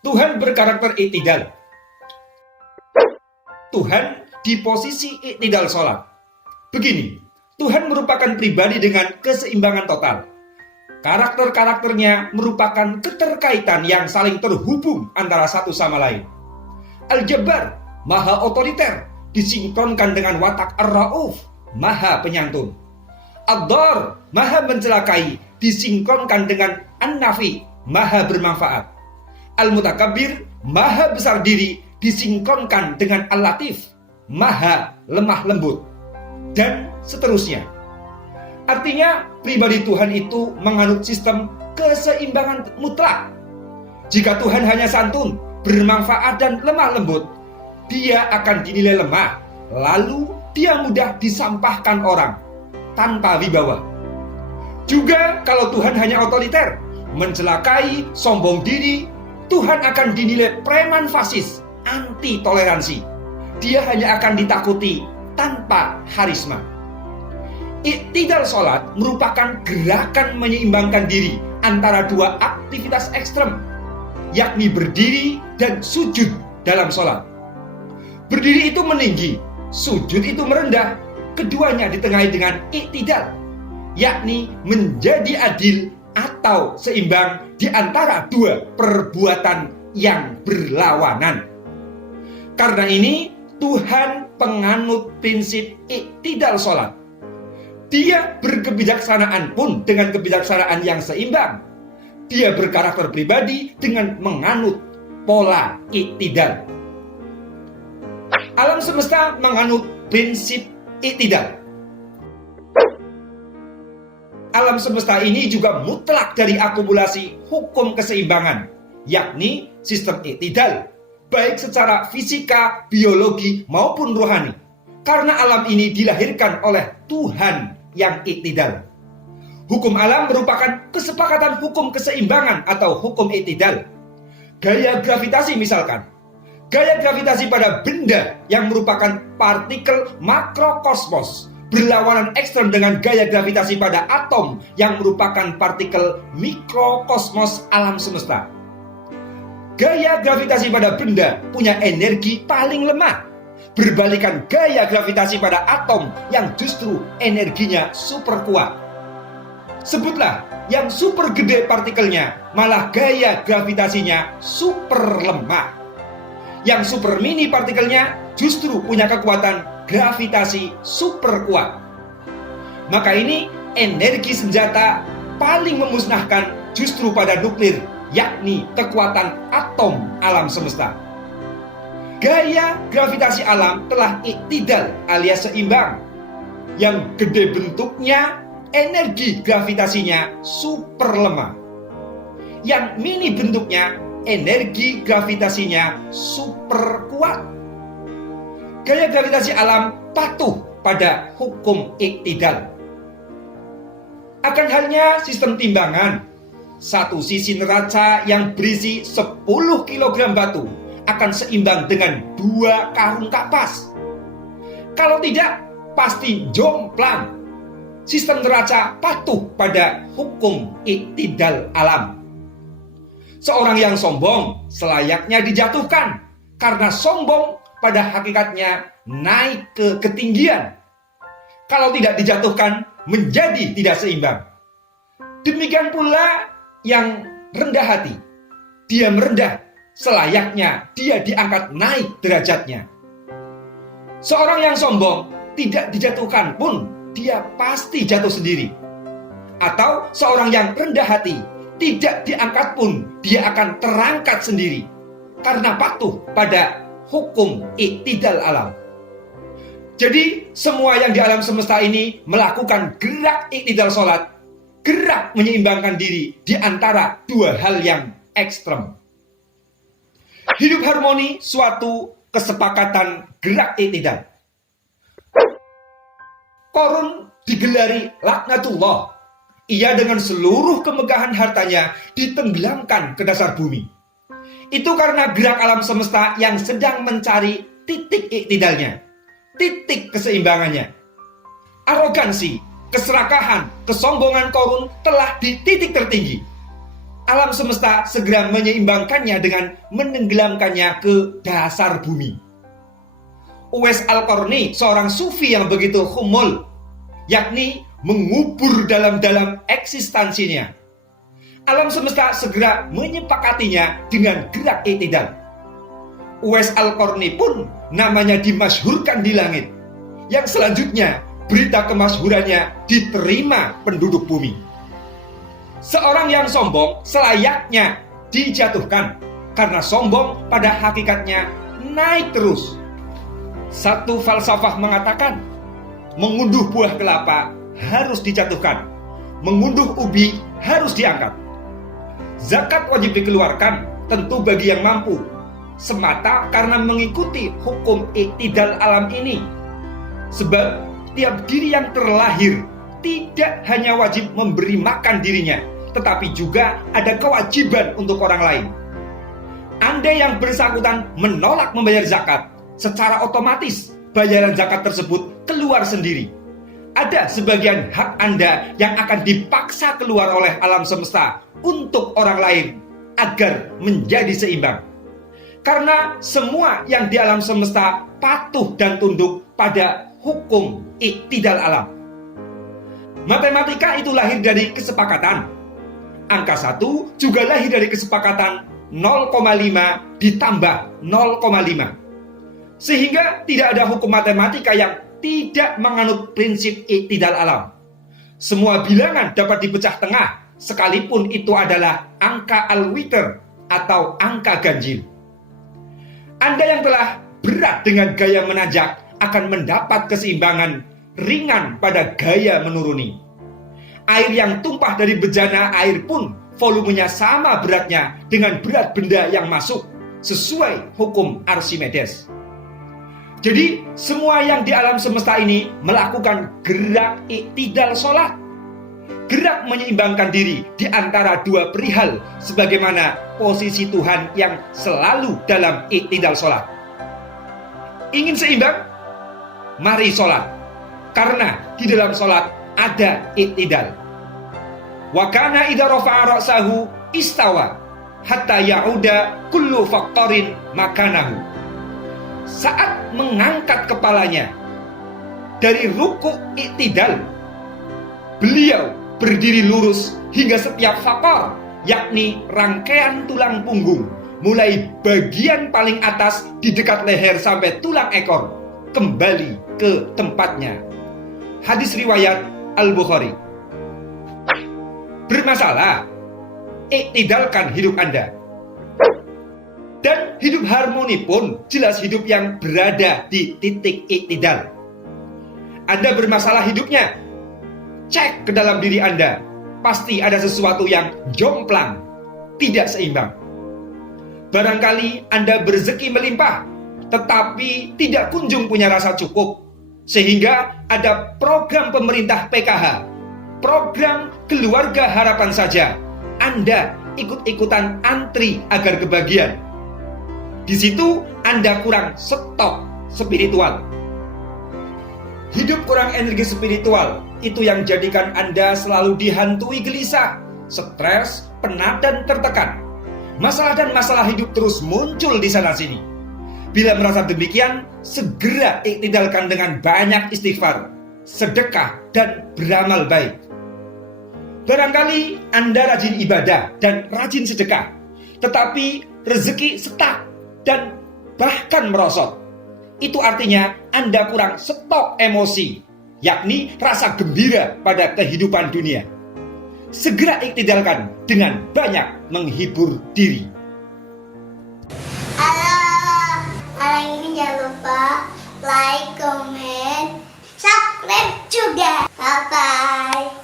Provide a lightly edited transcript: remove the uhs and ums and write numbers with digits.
Tuhan berkarakter i'tidal. Tuhan di posisi i'tidal sholat. Begini, Tuhan merupakan pribadi dengan keseimbangan total. Karakter-karakternya merupakan keterkaitan yang saling terhubung antara satu sama lain. Al-Jabbar, maha otoriter, disinkronkan dengan watak Ar-Rauf, maha penyantun. Ad-Dar, maha mencelakai, disinkronkan dengan An-Nafi, maha bermanfaat. Al-Mutakabbir, maha besar diri, disinkronkan dengan Al-Latif, maha lemah lembut. Dan seterusnya. Artinya, pribadi Tuhan itu menganut sistem keseimbangan mutlak. Jika Tuhan hanya santun, bermanfaat dan lemah lembut, dia akan dinilai lemah, lalu dia mudah disampahkan orang tanpa wibawa. Juga kalau Tuhan hanya otoriter, mencelakai, sombong diri, Tuhan akan dinilai preman fasis, anti toleransi. Dia hanya akan ditakuti tanpa harisma. I'tidal sholat merupakan gerakan menyeimbangkan diri antara dua aktivitas ekstrem, yakni berdiri dan sujud dalam sholat. Berdiri itu meninggi, sujud itu merendah. Keduanya ditengahi dengan i'tidal, yakni menjadi adil atau seimbang di antara dua perbuatan yang berlawanan. Karena ini, Tuhan penganut prinsip i'tidal sholat. Dia berkebijaksanaan pun dengan kebijaksanaan yang seimbang. Dia berkarakter pribadi dengan menganut pola i'tidal. Alam semesta menganut prinsip i'tidal. Alam semesta ini juga mutlak dari akumulasi hukum keseimbangan, yakni sistem i'tidal, baik secara fisika, biologi, maupun rohani. Karena alam ini dilahirkan oleh Tuhan yang i'tidal. Hukum alam merupakan kesepakatan hukum keseimbangan atau hukum i'tidal. Gaya gravitasi misalkan. Gaya gravitasi pada benda yang merupakan partikel makrokosmos berlawanan ekstrem dengan gaya gravitasi pada atom yang merupakan partikel mikrokosmos alam semesta. Gaya gravitasi pada benda punya energi paling lemah, berbalikan gaya gravitasi pada atom yang justru energinya super kuat. Sebutlah yang super gede partikelnya, malah gaya gravitasinya super lemah. Yang super mini partikelnya justru punya kekuatan gravitasi super kuat. Maka ini energi senjata paling memusnahkan justru pada nuklir, yakni kekuatan atom alam semesta. Gaya gravitasi alam telah i'tidal alias seimbang. Yang gede bentuknya, energi gravitasinya super lemah. Yang mini bentuknya, energi gravitasinya super kuat. Gaya gravitasi alam patuh pada hukum i'tidal. Akan halnya sistem timbangan, satu sisi neraca yang berisi 10 kg batu akan seimbang dengan 2 karung kapas. Kalau tidak, pasti jomplang. Sistem neraca patuh pada hukum i'tidal alam. Seorang yang sombong selayaknya dijatuhkan, karena sombong pada hakikatnya naik ke ketinggian. Kalau tidak dijatuhkan, menjadi tidak seimbang. Demikian pula yang rendah hati. Dia merendah, selayaknya dia diangkat naik derajatnya. Seorang yang sombong tidak dijatuhkan pun, dia pasti jatuh sendiri. Atau seorang yang rendah hati, tidak diangkat pun, dia akan terangkat sendiri. Karena patuh pada hukum i'tidal alam. Jadi, semua yang di alam semesta ini melakukan gerak i'tidal sholat, gerak menyeimbangkan diri di antara dua hal yang ekstrem. Hidup harmoni suatu kesepakatan gerak i'tidal. Korun digelari laknatullah. Ia dengan seluruh kemegahan hartanya ditenggelamkan ke dasar bumi. Itu karena gerak alam semesta yang sedang mencari titik i'tidalnya, titik keseimbangannya. Arogansi, keserakahan, kesombongan Korun telah di titik tertinggi. alam semesta segera menyeimbangkannya dengan menenggelamkannya ke dasar bumi. Uwais Al-Qarni, seorang sufi yang begitu humul, yakni mengubur dalam-dalam eksistensinya. Alam semesta segera menyepakatinya dengan gerak i'tidal. Uwais Al-Qarni pun namanya dimasyhurkan di langit, yang selanjutnya berita kemasyhurannya diterima penduduk bumi. Seorang yang sombong selayaknya dijatuhkan, karena sombong pada hakikatnya naik terus. Satu falsafah mengatakan, mengunduh buah kelapa harus dijatuhkan, mengunduh ubi harus diangkat. Zakat wajib dikeluarkan, tentu bagi yang mampu, semata karena mengikuti hukum i'tidal alam ini. Sebab tiap diri yang terlahir tidak hanya wajib memberi makan dirinya, tetapi juga ada kewajiban untuk orang lain. Anda yang bersangkutan menolak membayar zakat, secara otomatis bayaran zakat tersebut keluar sendiri. Ada sebagian hak Anda yang akan dipaksa keluar oleh alam semesta untuk orang lain agar menjadi seimbang. Karena semua yang di alam semesta patuh dan tunduk pada hukum i'tidal alam. Matematika itu lahir dari kesepakatan. Angka 1 juga lahir dari kesepakatan 0,5 ditambah 0,5. Sehingga tidak ada hukum matematika yang tidak menganut prinsip i'tidal alam. Semua bilangan dapat dipecah tengah, sekalipun itu adalah angka al-witr atau angka ganjil. Anda yang telah berat dengan gaya menanjak akan mendapat keseimbangan ringan pada gaya menuruni. Air yang tumpah dari bejana air pun volumenya sama beratnya dengan berat benda yang masuk, sesuai hukum Archimedes. Jadi semua yang di alam semesta ini melakukan gerak i'tidal sholat, gerak menyeimbangkan diri di antara dua perihal, sebagaimana posisi Tuhan yang selalu dalam i'tidal sholat. Ingin seimbang? Mari sholat, karena di dalam sholat ada i'tidal. Wa kana idza rafa'a ra'sahu istawa hatta ya'uda kullu faqtarin makanahu. Saat mengangkat kepalanya dari rukuk i'tidal, beliau berdiri lurus hingga setiap fakor, yakni rangkaian tulang punggung, mulai bagian paling atas di dekat leher sampai tulang ekor, kembali ke tempatnya. Hadis riwayat Al-Bukhari. Bermasalah? I'tidalkan hidup Anda. Dan hidup harmoni pun jelas hidup yang berada di titik i'tidal. Anda bermasalah hidupnya? Cek ke dalam diri Anda. Pasti ada sesuatu yang jomplang, tidak seimbang. Barangkali Anda berzeki melimpah, tetapi tidak kunjung punya rasa cukup. Sehingga ada program pemerintah PKH, program keluarga harapan saja. Anda ikut-ikutan antri agar kebagian. Di situ Anda kurang stok spiritual. Hidup kurang energi spiritual, itu yang jadikan Anda selalu dihantui gelisah, stres, penat, dan tertekan. Masalah dan masalah hidup terus muncul di sana-sini. Bila merasa demikian, segera i'tidalkan dengan banyak istighfar, sedekah, dan beramal baik. Barangkali Anda rajin ibadah dan rajin sedekah, tetapi rezeki setak dan bahkan merosot. Itu artinya Anda kurang stok emosi, yakni rasa gembira pada kehidupan dunia. Segera i'tidalkan dengan banyak menghibur diri. Halo, ini jangan lupa like, comment, subscribe juga. Bye-bye.